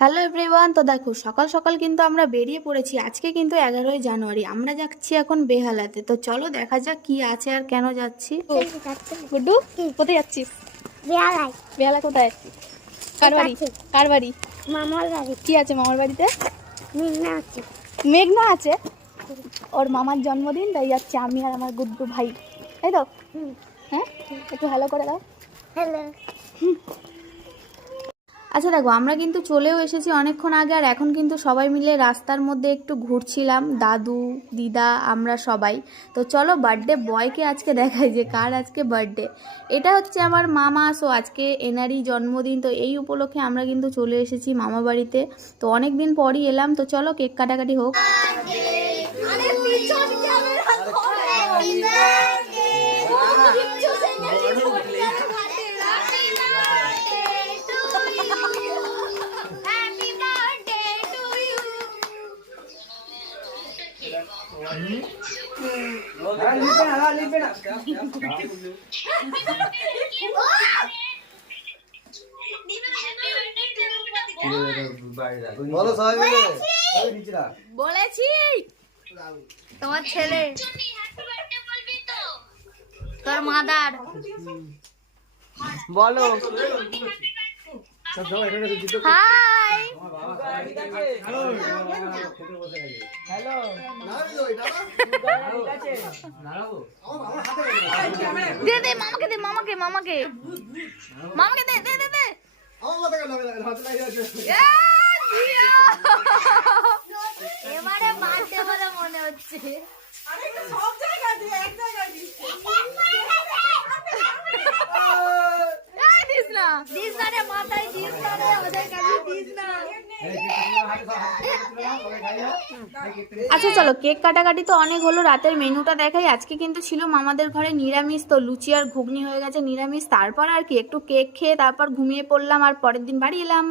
Hello everyone, তো দেখো সকাল সকাল কিন্তু আমরা বেরিয়ে পড়েছি। আজকে কিন্তু 11ই জানুয়ারি। আমরা যাচ্ছি এখন বেহালাতে। তো চলো দেখা যাক কি আছে আর কেন যাচ্ছি। গুড্ডু, কোথায় যাচ্ছিস? বেহালায়। বেহালা কোথায়? কার বাড়ি? কার বাড়ি? মামার বাড়ি। কি আছে মামার বাড়িতে? মেঘনা আছে। মেঘনা আছে। ওর মামার জন্মদিন, তাই যাচ্ছি আমি আর আমার গুড্ডু ভাই, তাই তো? হ্যাঁ, একটু হ্যালো করে দাও। হ্যালো। আচ্ছা দেখো, আমরা কিন্তু চলেও এসেছি অনেকক্ষণ আগে। আর এখন কিন্তু সবাই মিলে রাস্তার মধ্যে একটু ঘুরছিলাম, দাদু দিদা আমরা সবাই। তো চলো বার্থডে বয়কে আজকে দেখাই যে কার আজকে বার্থডে। এটা হচ্ছে আমার মামা, সো আজকে এনারই জন্মদিন। তো এই উপলক্ষে আমরা কিন্তু চলে এসেছি মামা বাড়িতে। তো অনেক দিন পরই এলাম। তো চলো কেক কাটাকাটি হোক। বলেছি তোমার ছেলে, তোর মাদার বলো হাই। দে দে মামাকে, দে মামাকে, মামাকে মামাকে দে দে দে দে। এবারে বার্থডে বলে মনে হচ্ছে। আচ্ছা চলো কেক কাটাকাটি তো অনেক হলো, রাতের মেনুটা দেখাই। আজকে কিন্তু ছিল মামাদের ঘরে নিরামিষ, তো লুচি আর ঘুগনি হয়ে গেছে নিরামিষ। তারপর আর কি একটু কেক খেয়ে তারপর ঘুমিয়ে পড়লাম আর পরের দিন বাড়ি এলাম।